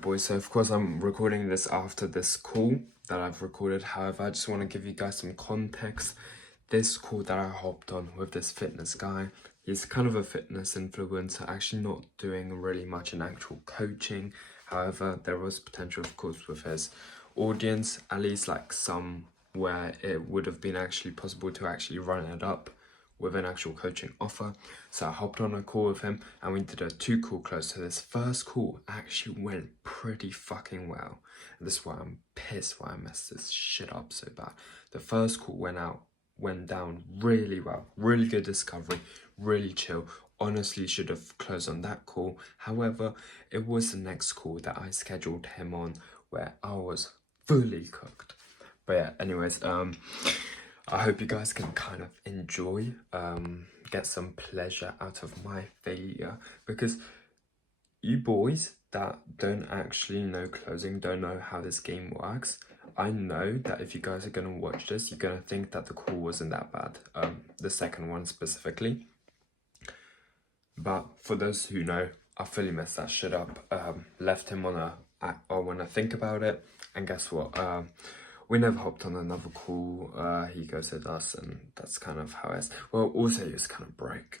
Boys, so of course I'm recording this after this call that I've recorded. However, I just want to give you guys some context. This call that I hopped on with this fitness guy, he's kind of a fitness influencer, actually not doing really much in actual coaching. However, there was potential, of course, with his audience, at least like some where it would have been actually possible to actually run it up with an actual coaching offer. So I hopped on a call with him and we did a 2-call close. So this first call actually went pretty fucking well. And this is why I'm pissed why I messed this shit up so bad. The first call went down really well, really good discovery, really chill. Honestly should have closed on that call. However, it was the next call that I scheduled him on where I was fully cooked. But yeah, anyways, I hope you guys can kind of enjoy, get some pleasure out of my failure, because you boys that don't actually know closing, don't know how this game works, I know that if you guys are gonna watch this, you're gonna think that the call wasn't that bad, the second one specifically. But for those who know, I fully messed that shit up, left him on I wanna think about it, and guess what, we never hopped on another call. He ghosted us, and that's kind of how it's. Well, also he was kind of broke.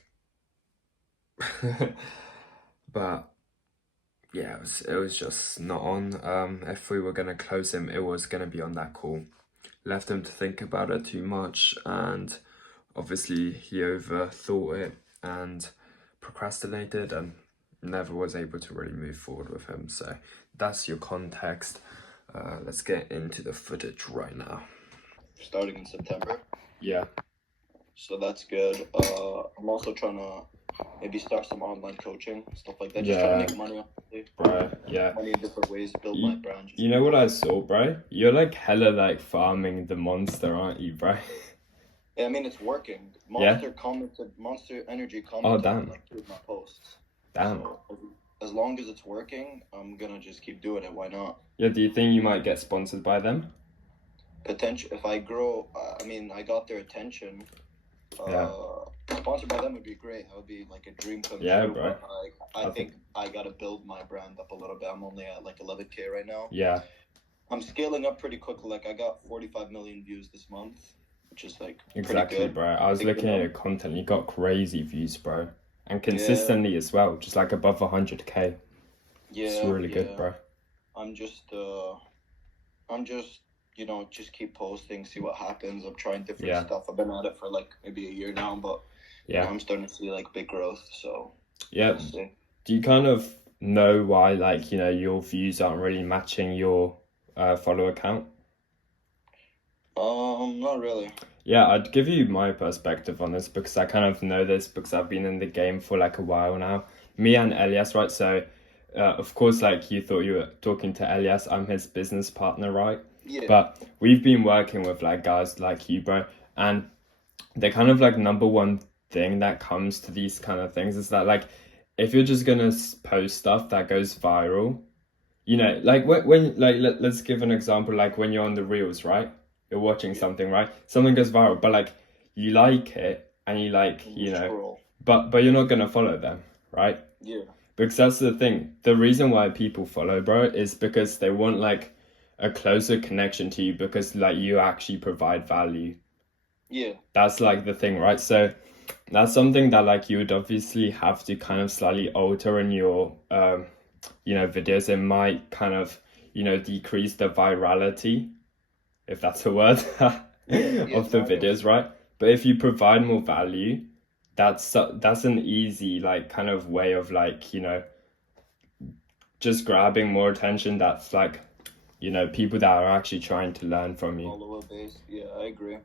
But yeah, it was just not on. If we were gonna close him, it was gonna be on that call. Left him to think about it too much, and obviously he overthought it and procrastinated, and never was able to really move forward with him. So that's your context. Let's get into the footage right now. Starting in September, Yeah. so that's good. I'm also trying to maybe start some online coaching, stuff like that. Just trying to make money, honestly. Bro, yeah. Money in different ways, build my brand. You know what I saw, bro? You're like hella like farming the monster, aren't you, bro? Yeah, I mean it's working. Yeah? Monster Energy Oh, commented damn. on like 2 of my posts. Damn. So as long as it's working, I'm gonna just keep doing it. Why not? Yeah, do you think you might get sponsored by them? Potential if I grow. I mean, I got their attention. Yeah. Sponsored by them would be great. That would be like a dream come Yeah, true. bro. But I think I gotta build my brand up a little bit. I'm only at like 11K right now. Yeah. I'm scaling up pretty quickly. Like I got 45 million views this month, which is like Exactly, pretty good. bro. I was looking at your content. You got crazy views, bro. And consistently as well, just like above 100K. Yeah. It's really good, bro. I'm just just keep posting, see what happens. I'm trying different stuff. I've been at it for like maybe a year now, but yeah, I'm starting to see like big growth. So yeah. Do you kind of know why, like, you know, your views aren't really matching your follower count? Not really. Yeah, I'd give you my perspective on this because I kind of know this because I've been in the game for like a while now. Me and Elias, right? So, of course, like you thought you were talking to Elias, I'm his business partner, right? Yeah. But we've been working with like guys like you, bro, and the kind of like number one thing that comes to these kind of things is that like if you're just gonna post stuff that goes viral, you know, like when like let's give an example, like when you're on the reels, right? You're watching something, right? Something goes viral, but like you like it and you like, you know, but you're not gonna follow them, right? Yeah. Because that's the thing. The reason why people follow, bro, is because they want like a closer connection to you because like you actually provide value. Yeah. That's like the thing, right? So that's something that like you would obviously have to kind of slightly alter in your you know, videos. It might kind of, you know, decrease the virality, if that's a word, of the videos, right? But if you provide more value, that's an easy like kind of way of like, you know, just grabbing more attention. That's like, you know, people that are actually trying to learn from you. Follower base. Yeah, I agree.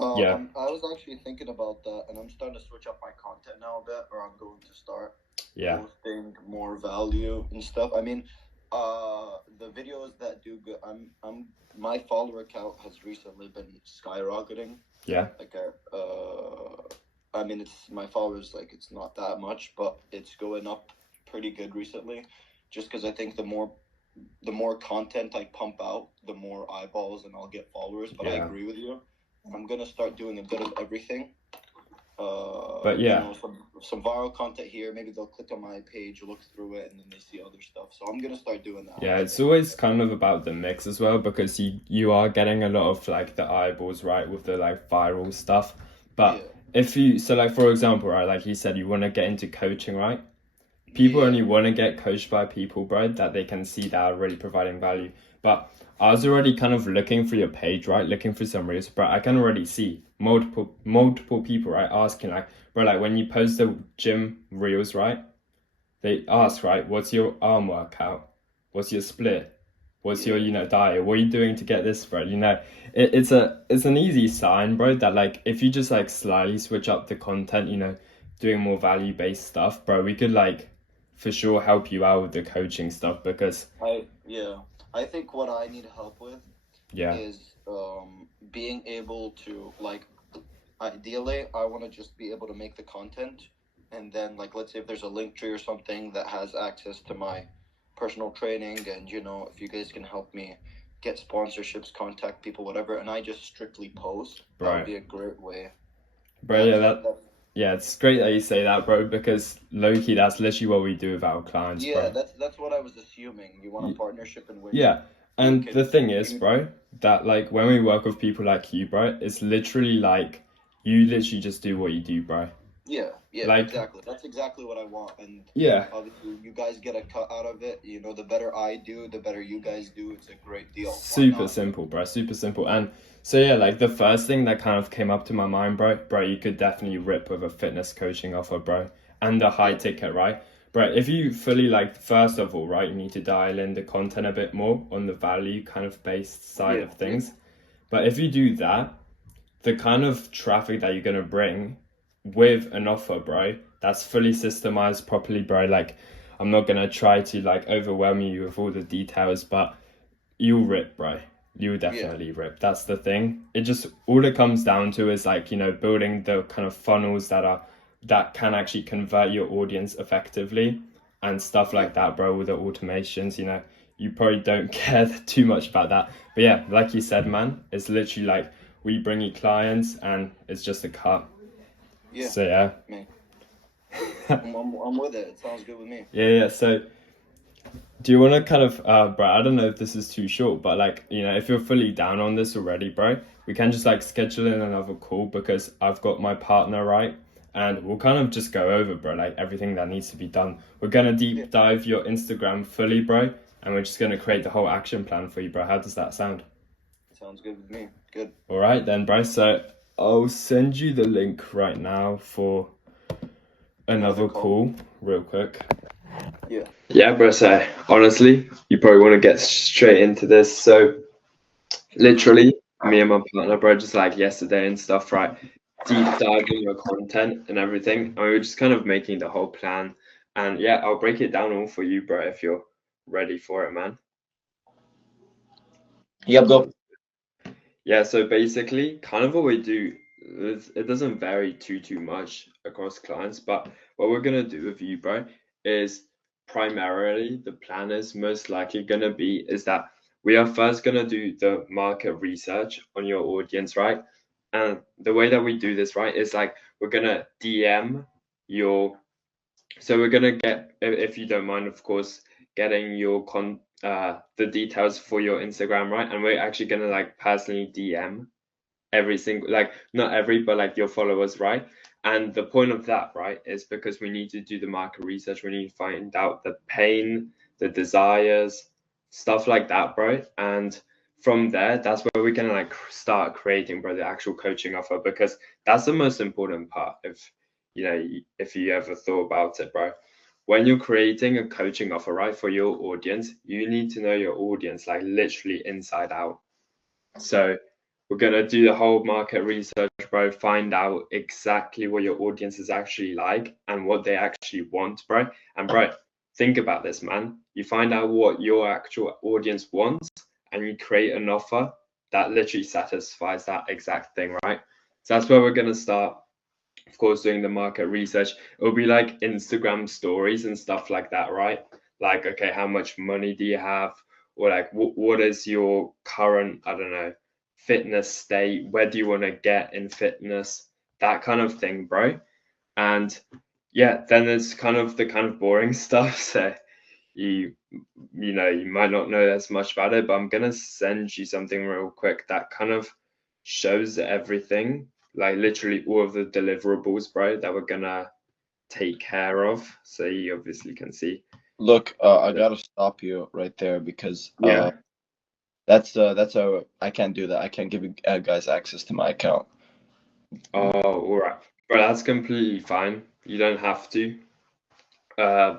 Yeah. I was actually thinking about that, and I'm starting to switch up my content now a bit, or I'm going to start posting more value and stuff. I mean, the videos that do good, my follower count has recently been skyrocketing. Yeah. Like I mean, it's my followers, like it's not that much, but it's going up pretty good recently. Just because I think the more content I pump out, the more eyeballs and I'll get followers. But I agree with you. I'm gonna start doing a bit of everything. But yeah, you know, some viral content here. Maybe they'll click on my page, look through it, and then they see other stuff. So I'm gonna start doing that. Yeah, it's always kind of about the mix as well, because you are getting a lot of like the eyeballs, right, with the like viral stuff. But Yeah. if you, so like for example, right, like you said, you want to get into coaching, right? People only want to get coached by people, bro, that they can see that are really providing value. But I was already kind of looking for your page, right? Looking for some reels, but I can already see multiple people, right? Asking like, bro, like when you post the gym reels, right? They ask, right? What's your arm workout? What's your split? What's your, diet? What are you doing to get this, bro? It's an easy sign, bro, that like if you just like slightly switch up the content, doing more value based stuff, bro, we could like for sure help you out with the coaching stuff, because I think what I need help with yeah, is being able to, like, ideally I want to just be able to make the content, and then, like, let's say if there's a link tree or something that has access to my personal training, and if you guys can help me get sponsorships, contact people, whatever, and I just strictly post, that would be a great way. Bro, yeah, it's great that you say that, bro, because low-key, that's literally what we do with our clients, bro. Yeah, that's what I was assuming. You want a partnership in which... Yeah, and the thing is, bro, that like when we work with people like you, bro, it's literally like you literally just do what you do, bro. Yeah, like, exactly. That's exactly what I want, and obviously you guys get a cut out of it. The better I do, the better you guys do. It's a great deal. Super simple, bro. Super simple. And so yeah, like the first thing that kind of came up to my mind, bro, you could definitely rip with a fitness coaching offer, bro, and a high ticket, right? Bro, if you fully like, first of all, right, you need to dial in the content a bit more on the value kind of based side of things. But if you do that, the kind of traffic that you're gonna bring with an offer, bro, that's fully systemized properly, bro. Like, I'm not gonna try to like overwhelm you with all the details, but you'll rip, bro. You'll definitely rip. That's the thing. All it comes down to is like, building the kind of funnels that can actually convert your audience effectively and stuff like that, bro, with the automations. You probably don't care too much about that. But yeah, like you said, man, it's literally like we bring you clients and it's just a cut. Yeah. So yeah. I'm with it. It sounds good with me. Yeah. So do you want to kind of, bro, I don't know if this is too short, but like, if you're fully down on this already, bro, we can just like schedule in another call, because I've got my partner, right? And we'll kind of just go over, bro, like everything that needs to be done. We're going to deep dive your Instagram fully, bro. And we're just going to create the whole action plan for you, bro. How does that sound? Sounds good with me. Good. All right then, bro. So I'll send you the link right now for another call real quick. Yeah, bro. So honestly, you probably want to get straight into this. So literally, me and my partner, bro, just like yesterday and stuff, right? Deep diving your content and everything. And we were just kind of making the whole plan. And yeah, I'll break it down all for you, bro, if you're ready for it, man. Yep, go. Yeah, so basically, kind of what we do, it doesn't vary too much across clients, but what we're gonna do with you, bro, is primarily the plan is most likely gonna be is that we are first gonna do the market research on your audience, right? And the way that we do this, right, is like we're gonna DM your, so we're gonna get, if you don't mind, of course, getting your the details for your Instagram, right? And we're actually gonna like personally DM every single, like not every, but like your followers, right? And the point of that, right, is because we need to do the market research. We need to find out the pain, the desires, stuff like that, bro. And from there, that's where we're gonna like start creating, bro, the actual coaching offer, because that's the most important part. If you ever thought about it, bro, when you're creating a coaching offer, right, for your audience, you need to know your audience like literally inside out. So we're going to do the whole market research, bro, find out exactly what your audience is actually like and what they actually want, bro. And bro, think about this, man. You find out what your actual audience wants and you create an offer that literally satisfies that exact thing, right? So that's where we're going to start, of course, doing the market research. It'll be like Instagram stories and stuff like that, right? Like, okay, how much money do you have? Or like, what is your current, I don't know, fitness state? Where do you want to get in fitness? that kind of thing, bro. And yeah, then there's kind of the kind of boring stuff. So you might not know as much about it, but I'm gonna send you something real quick that kind of shows everything, like literally all of the deliverables, bro, that we're gonna take care of. So you obviously can see. Look, I gotta stop you right there because Yeah. that's I can't do that. I can't give you guys access to my account. Oh, all right. But that's completely fine. You don't have to.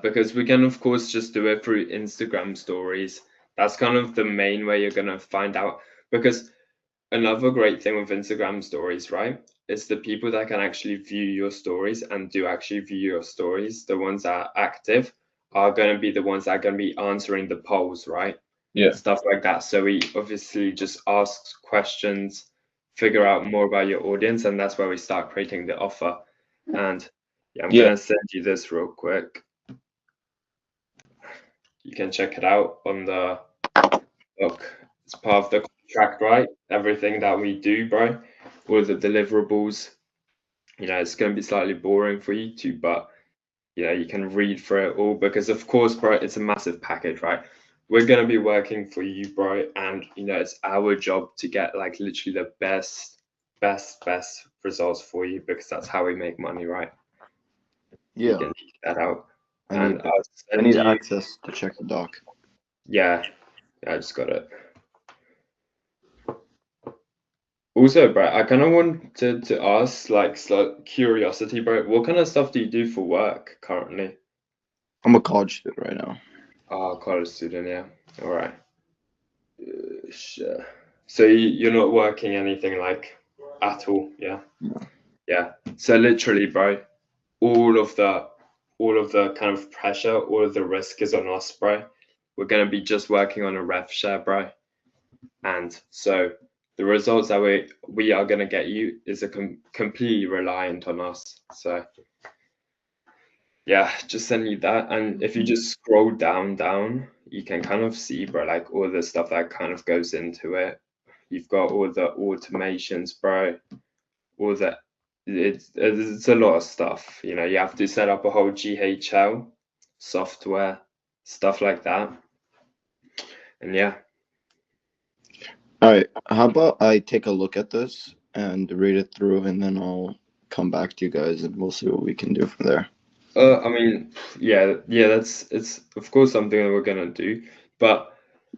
Because we can, of course, just do it through Instagram stories. That's kind of the main way you're gonna find out. Because another great thing with Instagram stories, right, is the people that can actually view your stories and do actually view your stories, the ones that are active, are gonna be the ones that are gonna be answering the polls, right? Yeah. Stuff like that. So we obviously just ask questions, figure out more about your audience, and that's where we start creating the offer. And yeah, I'm gonna send you this real quick. You can check it out on the book. It's part of the contract, right? Everything that we do, bro, all the deliverables. It's gonna be slightly boring for you too, but you can read through it all because of course, bro, it's a massive package, right? We're gonna be working for you, bro, and it's our job to get like literally the best results for you because that's how we make money, right? So you can check that out. And I'll I send need you. access to check the doc. Yeah, I just got it. Also, bro, I kind of wanted to ask, like, curiosity, bro. What kind of stuff do you do for work currently? I'm a college student right now. Oh, college student, yeah. All right. Sure. So you're not working anything like at all, yeah? No. Yeah. So literally, bro, all of the kind of pressure, all of the risk is on us, bro. We're gonna be just working on a rev share, bro. And so the results that we are gonna get you is completely reliant on us. So yeah, just send you that. And if you just scroll down, you can kind of see, bro, like all the stuff that kind of goes into it. You've got all the automations, bro. All the it's a lot of stuff. You have to set up a whole GHL software, stuff like that. And yeah. All right. How about I take a look at this and read it through, and then I'll come back to you guys, and we'll see what we can do from there. I mean, yeah, it's of course something that we're gonna do, but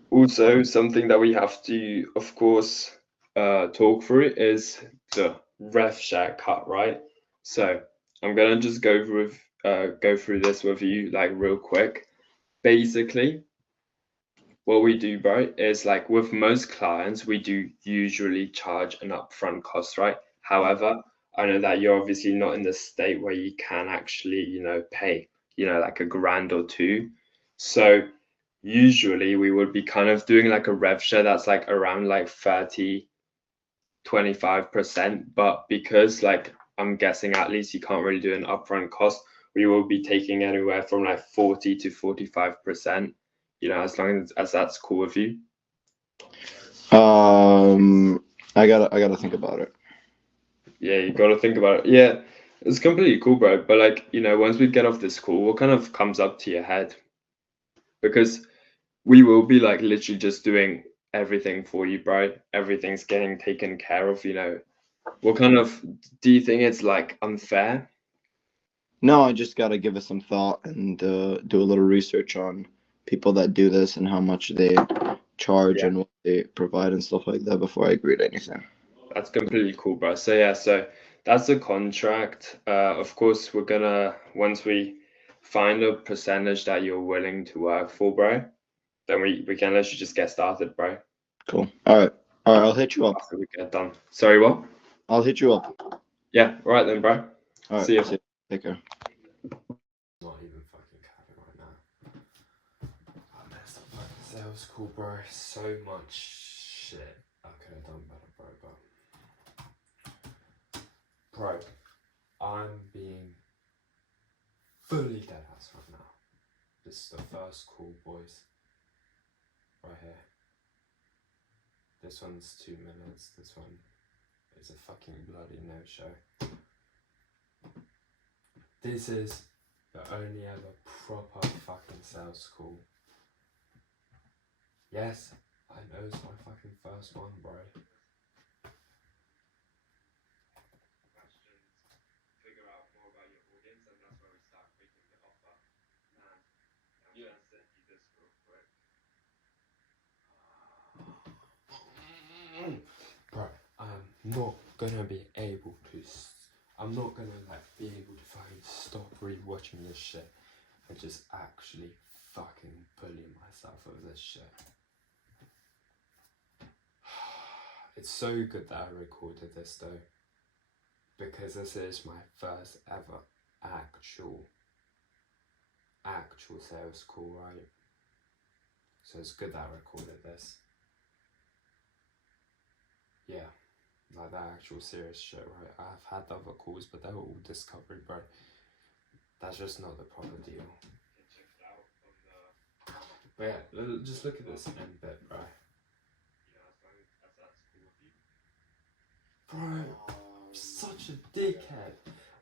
also something that we have to, of course, talk through is the ref share cut, right? So I'm gonna just go through this with you like real quick. Basically, what we do, bro, is like with most clients, we do usually charge an upfront cost, right? However, I know that you're obviously not in the state where you can actually, pay, like a grand or two. So usually we would be kind of doing like a rev share that's like around like 25%. But because like I'm guessing at least you can't really do an upfront cost, we will be taking anywhere from like 40 to 45%, as long as that's cool with you. I gotta think about it. Yeah, you got to think about it. Yeah, it's completely cool, bro. But like, once we get off this call, what kind of comes up to your head? Because we will be like literally just doing everything for you, bro. Everything's getting taken care of, What kind of do you think it's like unfair? No, I just gotta give it some thought and do a little research on people that do this and how much they charge Yeah, and what they provide and stuff like that before I agree to anything. that's completely cool, bro. So yeah, so that's the contract. Of course, we're gonna once we find a percentage that you're willing to work for, bro, then we can literally just get started, bro. Cool. All right. All right. I'll hit you up. After we get done. Sorry, what? I'll hit you up. Yeah, all right then, bro. All right. See you. See you. Take care. Not even fucking capping right now. I messed up fucking sales call, bro. So much shit I could have done better, bro. I'm being fully dead ass right now. This is the first call, boys. Right here. This one's 2 minutes. This one is a fucking bloody no-show. This is the only ever proper fucking sales call. Yes, I know it's my fucking first one, bro. Figure out more about your audience, and that's where we start making the offer. And I'm gonna send you this real quick. Bro, I'm not gonna be able to. I'm not gonna be able to fucking stop rewatching this shit and just actually fucking bully myself over this shit. It's so good that I recorded this though, because this is my first ever actual sales call, right? So it's good that I recorded this. Yeah, like that actual serious shit, right? I've had other calls, but they were all discovery, bro. That's just not the proper deal. Check it out on the... But yeah, just look at this end bit, bro. Yeah, as long as that's cool with you. Bro, such a dickhead.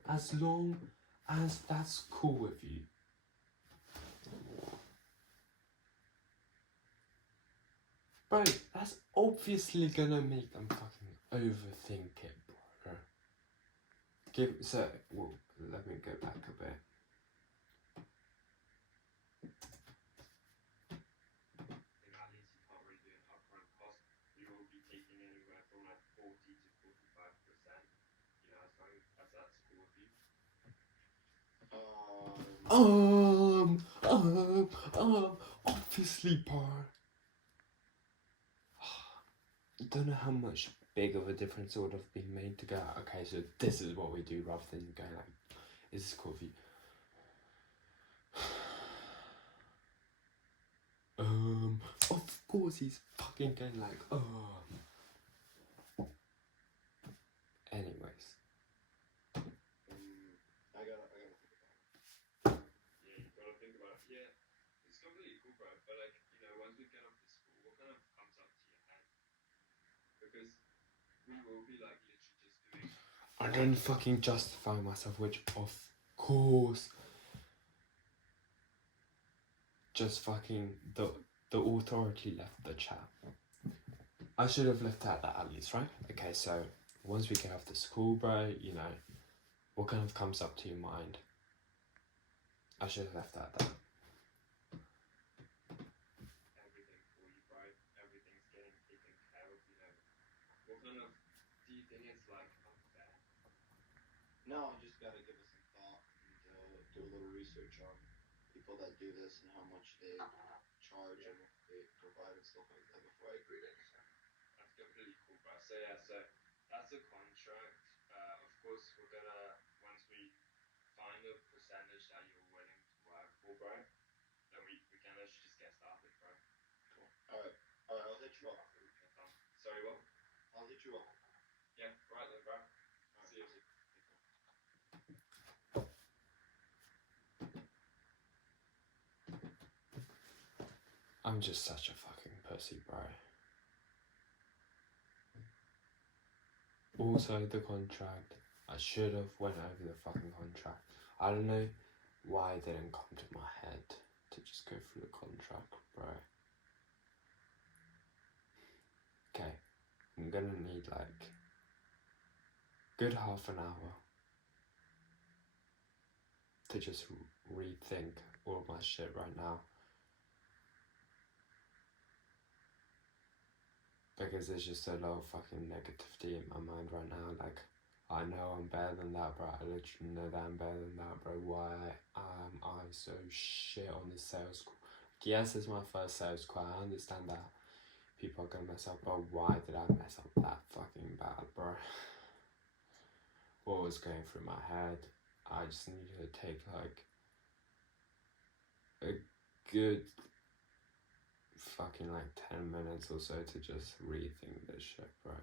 As long as that's cool with you. Bro, that's obviously gonna make them fucking overthink it, bro. Well, let me go back a bit. At least you can't really do an upfront cost. You will be taking anywhere from 40 to 45%. You know, as long as that's cool with you. Obviously, bro. I don't know how much big of a difference it would have been made to go, okay, so this is what we do, rather than going is this cool for you? Of course he's fucking going anyways. I gotta think about it. Yeah, you gotta think about it. Yeah, it's completely cool, bro, but once we get off the school, what kind of comes up to your head? Because we will be literally just doing... I don't fucking justify myself, which of course... Just fucking the authority left the chat. I should have left that at least, right? Okay, so once we get off the school, bro, what kind of comes up to your mind? I should have left that at that. Everything for you, bro. Everything's getting taken care of, What kind of, do you think it's unfair? No, I just gotta give it some thought and do a little research on people that do this and how much they charge and what they provide and stuff like that before I agree to anything. That's completely cool, bro. So yeah, that's a contract. Of course, we're gonna, once we find a percentage that you're willing to work for, bro, then we can actually just get started, bro. Cool. Alright, I'll hit you up. Sorry, what? I'll hit you up. Yeah, right then, bro. Alright. See you. I'm just such a fucking pussy, bro. Also, the contract. I should have went over the fucking contract. I don't know why it didn't come to my head to just go through the contract, bro. Okay, I'm gonna need good half an hour to just rethink all of my shit right now. Because there's just a lot of fucking negativity in my mind right now. I know I'm better than that, bro. I literally know that I'm better than that, bro. Why am I so shit on this sales call? Yes, it's my first sales call. I understand that people are gonna mess up, but why did I mess up that fucking bad, bro? What was going through my head? I just needed to take a good fucking 10 minutes or so to just rethink this shit, bro.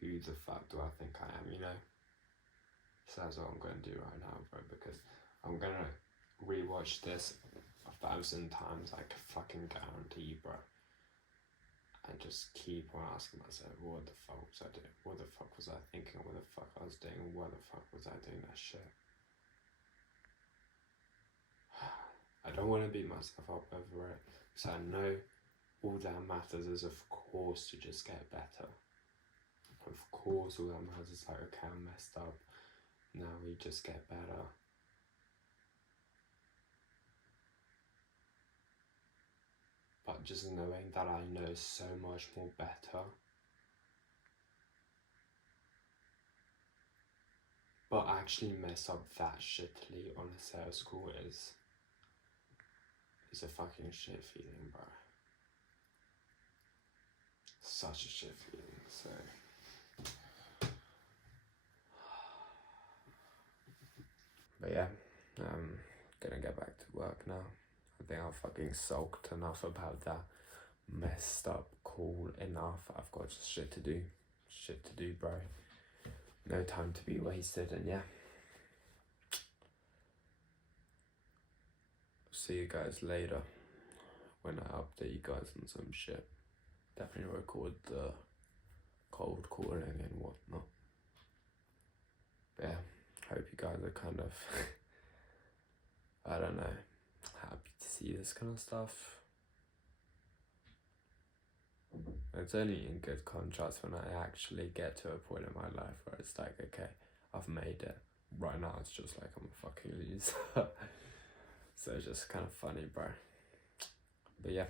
Who the fuck do I think I am, So that's what I'm gonna do right now, bro, because I'm gonna rewatch this 1,000 times, I can fucking guarantee, bro. and just keep on asking myself, what the fuck was I doing? What the fuck was I thinking? What the fuck I was doing? What the fuck was I doing that shit? I don't want to beat myself up over it, because I know all that matters is, of course, to just get better. Of course, all that matters is like, okay, I messed up. Now we just get better. But just knowing that I know so much more better, but actually mess up that shittily on a sales call is a fucking shit feeling, bro. Such a shit feeling, so. But yeah, gonna get back to work now. I think I've fucking sulked enough about that messed up call enough. I've got just shit to do, bro. No time to be wasted, and yeah. See you guys later when I update you guys on some shit. Definitely record the cold calling and whatnot. But yeah, hope you guys are kind of, I don't know, happy to see this kind of stuff. It's only in good contrast when I actually get to a point in my life where it's like, okay, I've made it. Right now it's just like I'm a fucking loser. So it's just kind of funny, bro. But yeah,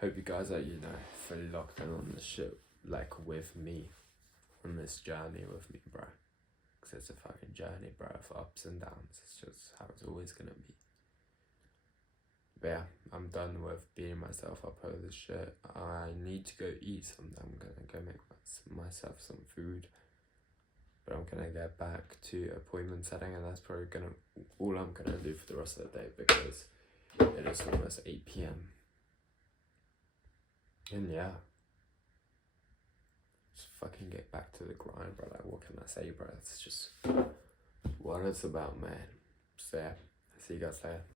hope you guys are, fully locked in on this shit, like with me, on this journey with me, bro. Because it's a fucking journey, bro, of ups and downs. It's just how it's always gonna be. But yeah, I'm done with beating myself up over this shit. I need to go eat something. I'm gonna go make myself some food. But I'm gonna get back to appointment setting, and that's probably all I'm gonna do for the rest of the day, because it is almost 8 p.m. And yeah, just fucking get back to the grind, bro. Like, what can I say, bro? It's just what it's about, man. So yeah, see you guys later.